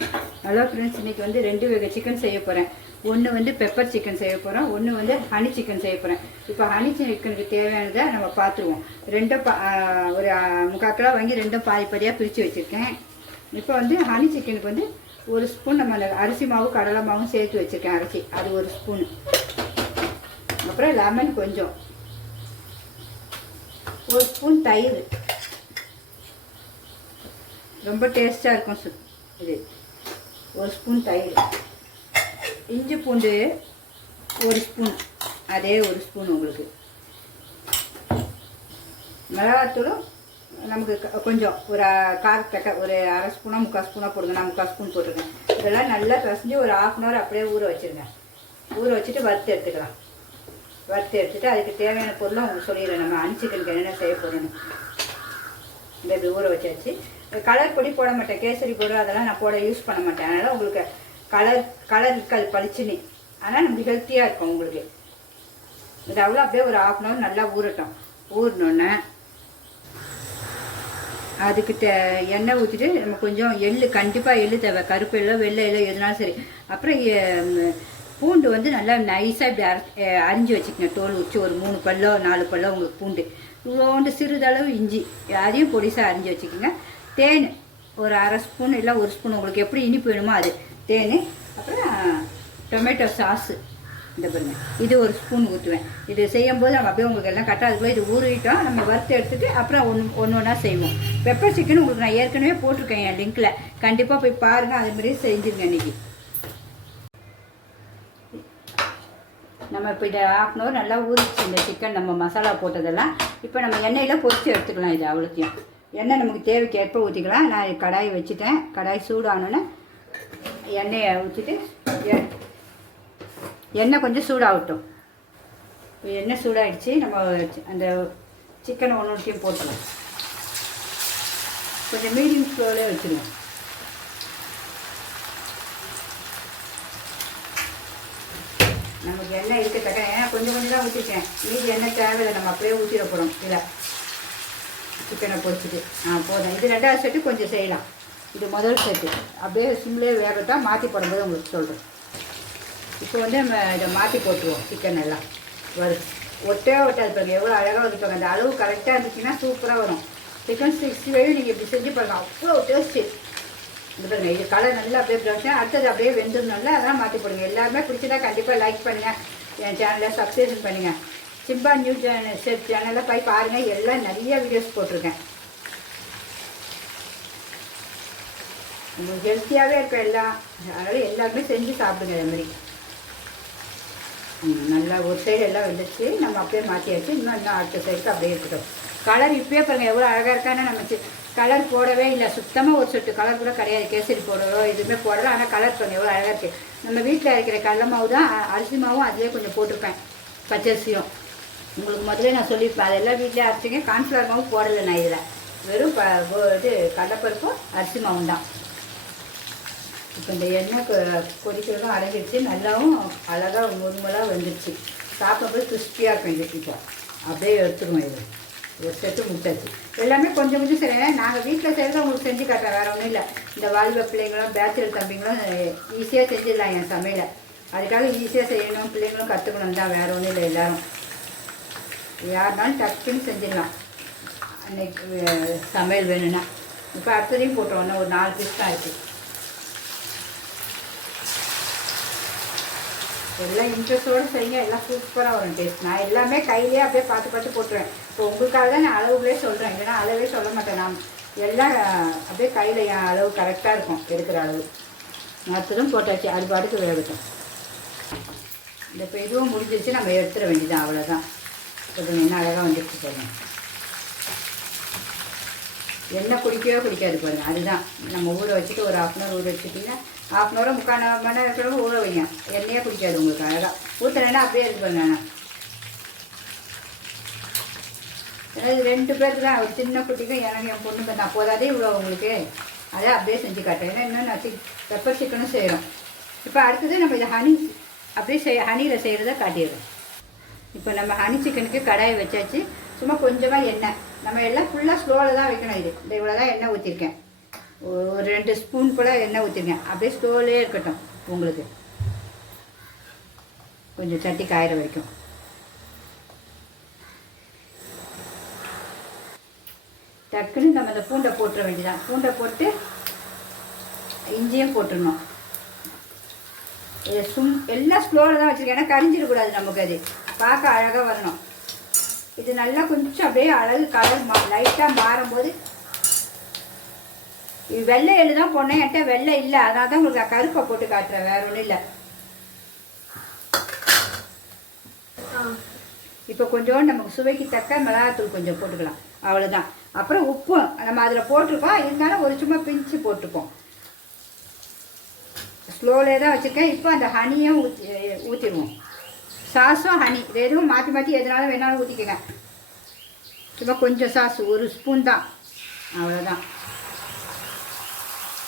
Hello friends, இன்றைக்கி வந்து 2 வகை சிக்கன் செய்ய போகிறேன். ஒன்று வந்து பெப்பர் சிக்கன் செய்ய போகிறோம், ஒன்று வந்து ஹனி சிக்கன் செய்ய போகிறேன். இப்போ ஹனி சிக்கனுக்கு தேவையானதை நம்ம பார்த்துருவோம். ரெண்டும் ஒரு 3/4 கிலோ வாங்கி ரெண்டும் பாதி பாதியாக பிரித்து வச்சுருக்கேன். இப்போ வந்து ஹனி சிக்கனுக்கு வந்து 1 ஸ்பூன் நம்ம அந்த அரிசி மாவு கடலை மாவும் சேர்த்து வச்சுருக்கேன் அரைச்சி, அது 1 ஸ்பூனு. அப்புறம் லெமன் கொஞ்சம், 1 ஸ்பூன் தயிர், ரொம்ப டேஸ்ட்டாக இருக்கும் இது. 1 ஸ்பூன் தயிர், இஞ்சி பூண்டு 1 ஸ்பூன், அதே 1 ஸ்பூன் உங்களுக்கு. மிளகாத்தூளும் நமக்கு கொஞ்சம் ஒரு காரத்தக்க ஒரு அரை ஸ்பூனாக 3/4 ஸ்பூனாக போடுங்க. நான் 3/4 ஸ்பூன் போட்டிருக்கேன். இதெல்லாம் நல்லா பிசைஞ்சு ஒரு 1/2 hour அப்படியே ஊற வச்சுருங்க. ஊற வச்சுட்டு வறுத்து எடுத்துக்கலாம். வறுத்து எடுத்துகிட்டு அதுக்கு தேவையான பொருளும் உங்களுக்கு சொல்லிடுறேன். நம்ம ஹனி சிக்கனுக்கு என்னென்ன செய்ய போடணும். இந்த இப்படி ஊற வச்சாச்சு. கலர் பொடி போட மாட்டேன், கேசரி பொருள் அதெல்லாம் நான் யூஸ் பண்ண மாட்டேன். அதனால் உங்களுக்கு கலர் இருக்காது பளிச்சுன்னு. ஆனால் நமக்கு ஹெல்த்தியாக இருக்கும் உங்களுக்கு. இது அவ்வளோ அப்படியே ஒரு 1/2 hour நல்லா ஊறட்டும். ஊறினோன்னே அதுக்கு எண்ணெய் ஊற்றிட்டு நம்ம கொஞ்சம் எள்ளு, கண்டிப்பாக எள்ளு தேவை, கருப்பு எள்ளோ வெள்ளை எள்ளோ எதுனாலும் சரி. அப்புறம் பூண்டு வந்து நல்லா நைஸாக இப்படி அரிஞ்சு வச்சுக்கோங்க. தோல் உச்சி ஒரு 3 பல்லோ 4 பல்லோ உங்களுக்கு பூண்டு, இவ்வளோண்டு சிறிதளவு இஞ்சி, அதையும் பொடிசாக அரிஞ்சு வச்சுக்கோங்க. தேன் ஒரு அரை ஸ்பூன் இல்லை 1 ஸ்பூன், உங்களுக்கு எப்படி இனிப்பு வேணுமோ அது தேன். அப்புறம் டொமேட்டோ சாஸு இந்த பாருங்க, இது 1 ஸ்பூன் ஊற்றுவேன். இது செய்யும்போது நம்ம அப்படியே உங்களுக்கு எல்லாம் கட்டாதுக்குள்ளே இது ஊறிட்டோம். நம்ம வறுத்து எடுத்துகிட்டு அப்புறம் ஒன்றா செய்வோம். பெப்பர் சிக்கன் உங்களுக்கு நான் ஏற்கனவே போட்டிருக்கேன் என் லிங்க்கில், கண்டிப்பாக போய் பாருங்கள். அதுமாரி செஞ்சுருங்க இன்றைக்கி. நம்ம இப்போ இதை 1/2 hour நல்லா ஊறிச்சு இந்த சிக்கன், நம்ம மசாலா போட்டதெல்லாம். இப்போ நம்ம எண்ணெயில் பொரித்து எடுத்துக்கலாம். இது அவ்வளோத்தையும் எண்ணெய் நமக்கு தேவைக்கு ஏற்ப ஊற்றிக்கலாம். நான் கடாயை வச்சுட்டேன். கடாய் சூடானோன்னே எண்ணெயை ஊற்றிட்டு எண்ணெய் கொஞ்சம் சூடாகட்டும். இப்போ எண்ணெய் சூடாகிடுச்சு. நம்ம அந்த சிக்கனை ஒன்றுத்தையும் போட்டுக்கலாம். கொஞ்சம் மீடியம் ஃப்ளோவிலே வச்சுருவோம். நமக்கு எண்ணெய் இருக்கத்தக்க கொஞ்சம் தான் ஊற்றிட்டேன். மீதி எண்ணெய் தேவையில்லை, நம்ம அப்படியே ஊற்றிடப்படும். இதில் சிக்கனை பொரிச்சிட்டு போதும். இது 2வது செட்டு கொஞ்சம் செய்யலாம். இது முதல் செட்டு அப்படியே சிம்லேயே வேகத்தான் மாற்றி போடும்போது உங்களுக்கு சொல்கிறேன். இப்போ வந்து நம்ம இதை மாற்றி போட்டுருவோம். சிக்கன் எல்லாம் ஒட்டே ஒட்டாது பாருங்க, எவ்வளோ அழகாக வந்துப்பாங்க. அந்த அளவு கரெக்டாக இருந்துச்சுன்னா சூப்பராக வரும். சிக்கன் 65 நீங்கள் இப்படி செஞ்சு பாருங்கள், அவ்வளோ டேஸ்ட்டு. இது பாருங்கள், இது கலர் நல்லா அப்படியே ப்ரௌன். அடுத்தது அப்படியே வெந்துடணும்ல, அதெல்லாம் மாற்றி போடுங்க. எல்லாருமே பிடிச்சதா கண்டிப்பாக லைக் பண்ணுங்கள். என் சேனலை சப்ஸ்கிரைப் பண்ணுங்கள். சிம்பா நியூ சேனலில் போய் பாருங்கள், எல்லாம் நிறைய வீடியோஸ் போட்டிருக்கேன். உங்களுக்கு ஹெல்த்தியாகவே இருக்கும் எல்லாம். அதனால் எல்லாருமே செஞ்சு சாப்பிடுங்க. அதுமாதிரி நல்லா ஒரு சைடு எல்லாம் வந்துச்சு. நம்ம அப்படியே மாற்றியாச்சு. இன்னும் அடுத்த சைடுக்கு அப்படியே இருக்கட்டும். கலர் இப்போயே பாருங்கள் எவ்வளோ அழகாக இருக்கான்னு. நம்ம கலர் போடவே இல்லை, சுத்தமாக ஒரு சொட்டு கலர் கூட கிடையாது. கேசரி போடவோ எதுவுமே போடலாம். ஆனால் கலர் பாருங்கள் எவ்வளோ அழகாக இருக்குது. நம்ம வீட்டில் இருக்கிற கடலை மாவு தான், அரிசி மாவும் அதிலே கொஞ்சம் போட்டிருப்பேன், பச்சரிசியும். உங்களுக்கு முதல்ல நான் சொல்லியிருப்பேன், அதெல்லாம் வீட்டிலே அரைச்சிங்க. கார்ன்ஃப்ளவர் மாவு போடலை நான் இதில், வெறும் இது கடலைப்பருப்பும் அரிசி மாவும் தான். இப்போ இந்த எண்ணெய் கொதிக்கிறதும் அரைஞ்சிடுச்சு. நல்லாவும் அழகாக முருங்கலாக வந்துடுச்சு. சாப்பிடும்போது கிறிஸ்பியாக இருக்கும். இது இப்போ அப்படியே எடுத்துருவோம். இது ஒரு செட்டு முட்டாச்சு. எல்லாமே கொஞ்சம் கொஞ்சம் சரி. நாங்கள் வீட்டில் செய்கிறத உங்களுக்கு செஞ்சு காட்டுறேன், வேறு ஒன்றும் இல்லை. இந்த வாலிப பிள்ளைங்களும் பேச்சுலர் தம்பிங்களும் ஈஸியாக செஞ்சிடலாம் என் சமையலை. அதுக்காக ஈஸியாக செய்யணும், பிள்ளைங்களும் கற்றுக்கணும் தான், வேறு ஒன்றும் இல்லை. எல்லோரும் யாருனாலும் டக்குன்னு செஞ்சிடலாம் அன்னைக்கு சமையல் வேணும்னா. இப்போ அடுத்ததையும் போட்டுருவோம். ஒரு 4 பீஸ் தான் இருக்குது. எல்லாம் இன்ட்ரெஸ்டோடு செய்யுங்க, எல்லாம் சூப்பராக வரும் டேஸ்ட். நான் எல்லாமே கையிலே அப்படியே பார்த்து போட்டுருவேன். இப்போ உங்களுக்காக தான் நான் அளவுகளே சொல்கிறேன், இல்லைன்னா அளவே சொல்ல மாட்டேன். நான் எல்லாம் அப்படியே கையில் என் அளவு கரெக்டாக இருக்கும், எடுக்கிற அளவு. மற்றதும் போட்டாச்சு, அது பாட்டுக்கு வேகட்டும். இந்த இப்போ இதுவும் முடிஞ்சிருச்சு, நம்ம எடுத்துட வேண்டியதான், அவ்வளோதான். கொஞ்சம் என்ன அழகாக வந்துடுச்சு பாருங்கள். எண்ணெய் குடிக்காது பாருங்கள். அதுதான் நம்ம ஊற வச்சுட்டு ஒரு 1/2 hour ஊற வச்சுட்டிங்கன்னா 1/2 hour 3/4 மணி நேரத்தில் ஊற வைங்க. எண்ணெயே குடிக்காது உங்களுக்கு. அழகாக ஊற்றுனா அப்படியே இருக்கு பாருங்க. அதாவது 2 பேருக்கு தான், ஒரு சின்ன குட்டிக்கும் எனக்கு என் பொண்ணுக்கு தான் போதாதே இவ்வளோ உங்களுக்கு. அதை அப்படியே செஞ்சு காட்டுறேன். ஏன்னா இன்னும் நான் பெப்பர் சிக்கனும் செய்கிறோம். இப்போ அடுத்தது நம்ம இதை அப்படியே ஹனியில் செய்கிறத காட்டிடுறோம். இப்போ நம்ம ஹனி சிக்கனுக்கு கடாயை வச்சாச்சு. சும்மா கொஞ்சமாக எண்ணெய், நம்ம எல்லாம் ஃபுல்லாக ஸ்லோவில் தான் வைக்கணும். இது இந்த இவ்வளோ தான் எண்ணெய் ஊற்றிருக்கேன். ஒரு 2 ஸ்பூன் கூட எண்ணெய் ஊற்றிங்க. அப்படியே ஸ்லோலே இருக்கட்டும் உங்களுக்கு, கொஞ்சம் சட்டி காயிற வரைக்கும். டக்குன்னு நம்ம அந்த பூண்டை போட்டுற வேண்டியதான். பூண்டை போட்டு இஞ்சியும் போட்டுடணும். எல்லாம் ஸ்லோவில் தான் வச்சுருக்கேன், ஏன்னா கரிஞ்சிடக்கூடாது, நமக்கு அது பார்க்க அழகாக வரணும். இது நல்லா கொஞ்சம் அப்படியே அழகு கலர் லைட்டாக மாறும்போது, இது வெள்ளை எள்ளு தான் போனேன், என்கிட்ட வெள்ளை இல்லை, அதனால தான் உங்களுக்கு கருப்பை போட்டு காட்டுறேன், வேற ஒன்றும் இல்லை. இப்போ கொஞ்சோண்டு நமக்கு சுவைக்கு தக்க மிளகாத்தூள் கொஞ்சம் போட்டுக்கலாம், அவ்வளோதான். அப்புறம் உப்பும் நம்ம அதில் போட்டிருக்கோம், இருந்தாலும் ஒரு சும்மா பிஞ்சு போட்டிருக்கோம். ஸ்லோவிலே தான் வச்சுருக்கேன். இப்போ அந்த ஹனியும் ஊற்றிடுவோம். சாஸும் ஹனி இது எதுவும் மாற்றி மாற்றி எதுனாலும் வேணாலும் ஊற்றிக்கங்க. சும்மா கொஞ்சம் சாஸ், ஒரு ஸ்பூன் தான், அவ்வளோதான்.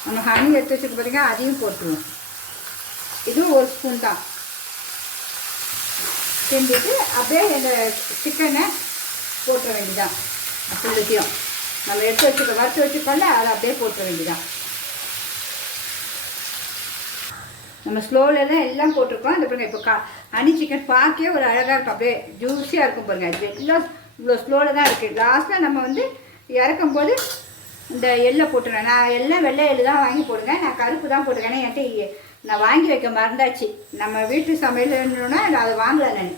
நம்ம ஹனி எடுத்து வச்சுட்டு பார்த்தீங்கன்னா அதையும் போட்டுருவோம். இதுவும் ஒரு ஸ்பூன் தான். செஞ்சுட்டு அப்படியே இந்த சிக்கனை போட்டுற வேண்டியதான். ஃபுல்லுத்தையும் நம்ம எடுத்து வச்சுக்க வறுத்து வச்சுக்கோல, அதை அப்படியே போட்டுற வேண்டியதான். நம்ம ஸ்லோவில் தான் எல்லாம் போட்டிருக்கோம். அந்த பாருங்க, இப்போ ஹனி சிக்கன் பார்க்கவே ஒரு அழகாக இருக்கும், அப்படியே ஜூஸியாக இருக்கும் பாருங்க. எல்லாம் இவ்வளோ ஸ்லோவில் தான் இருக்குது. லாஸ்ட்டில் நம்ம வந்து இறக்கும் போது இந்த எள்ளை போட்டுருவேன். நான் எல்லாம் வெள்ளை எள்ளு தான் வாங்கி போடுங்க, நான் கருப்பு தான் போட்டுருக்கேன். ஏன்னா என்கிட்ட நான் வாங்கி வைக்க மறந்தாச்சு. நம்ம வீட்டு சமையல்னா நான் அதை வாங்கலை நான்,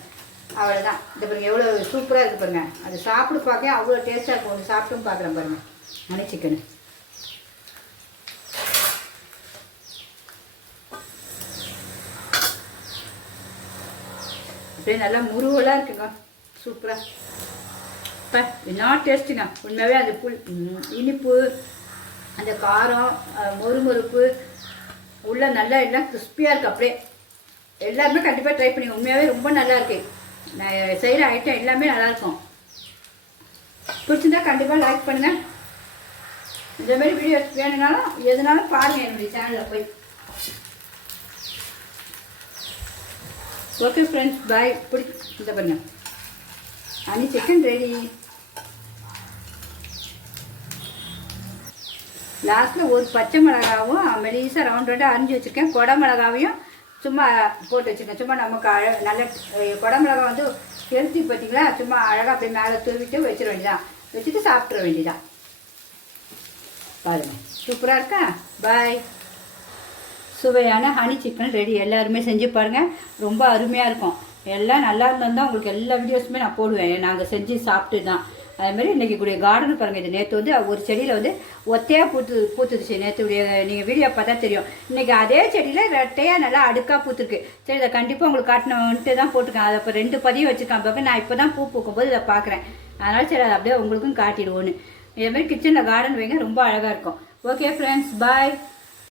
அவ்வளோதான். இந்த பாருங்க எவ்வளோ சூப்பராக இருக்குது பாருங்க. அது சாப்பிட்டு பார்க்க அவ்வளோ டேஸ்ட்டாக இருக்கும். ஒன்று சாப்பிட்டும் பார்க்குறேன் பாருங்க ஹனி சிக்கனு. அப்படியே நல்லா முருவலாக இருக்குங்க, சூப்பராக. இப்போ என்ன டேஸ்ட்டுங்க உண்மையாகவே. அந்த இனிப்பு, அந்த காரம், மொறுமொறுப்பு உள்ள நல்லா எல்லாம் கிறிஸ்பியாக இருக்குது. அப்படியே எல்லாருமே கண்டிப்பாக ட்ரை பண்ணுங்க, உண்மையாகவே ரொம்ப நல்லா இருக்கு. நான் செய்கிற ஐட்டம் எல்லாமே நல்லாயிருக்கும். பிடிச்சிருந்தா கண்டிப்பாக லைக் பண்ணுங்கள். இந்தமாரி வீடியோஸ் வேணுனாலும் எதுனாலும் பாருங்கள் என்னுடைய சேனலில் போய். ஓகே ஃப்ரெண்ட்ஸ், பாய். இந்த பாருங்க ஹனி சிக்கன் ரெடி. லாஸ்ட்டில் ஒரு பச்சை மிளகாவும் மெலிசாக ரவுண்ட் அரிஞ்சு வச்சுருக்கேன். கொடை மிளகாவையும் சும்மா போட்டு வச்சுருக்கேன். சும்மா நமக்கு நல்ல கொடை மிளகா வந்து ஹெல்த்தி பார்த்தீங்களா, சும்மா அழகாக அப்படியே மேலே தூவிட்டு வச்சிட வேண்டியதான். வச்சுட்டு சாப்பிட்ற வேண்டியதான். பாருங்கள் சூப்பராக இருக்கா. பாய். சுவையான ஹனி சிக்கன் ரெடி. எல்லாருமே செஞ்சு பாருங்கள், ரொம்ப அருமையாக இருக்கும். எல்லாம் நல்லா இருந்தால் தான் உங்களுக்கு எல்லா வீடியோஸுமே நான் போடுவேன், நாங்கள் செஞ்சு சாப்பிட்டு தான். அதுமாதிரி இன்றைக்கி கூடிய கார்டன் பாருங்கள். இது நேற்று வந்து ஒரு செடியில் வந்து ஒத்தையாக பூத்துருச்சு. நேற்றுடைய நீங்கள் வீடியோ பார்த்தா தெரியும். இன்றைக்கி அதே செடியில் ரெட்டையாக நல்லா அடுக்காக பூத்துருக்கு. சரி, இதை கண்டிப்பாக உங்களுக்கு காட்டணுன்ட்டு தான் போட்டிருக்கேன். அதை இப்போ 2 பதியம் வச்சுருக்கேன். பார்க்க நான் இப்போ தான் பூ பூக்கும்போது இதை பார்க்குறேன். அதனால் சரி, அதை அப்படியே உங்களுக்கும் காட்டிடுவோன்னு. இதேமாதிரி கிச்சனில் கார்டன் வைங்க, ரொம்ப அழகாக இருக்கும். ஓகே ஃப்ரெண்ட்ஸ், பாய்.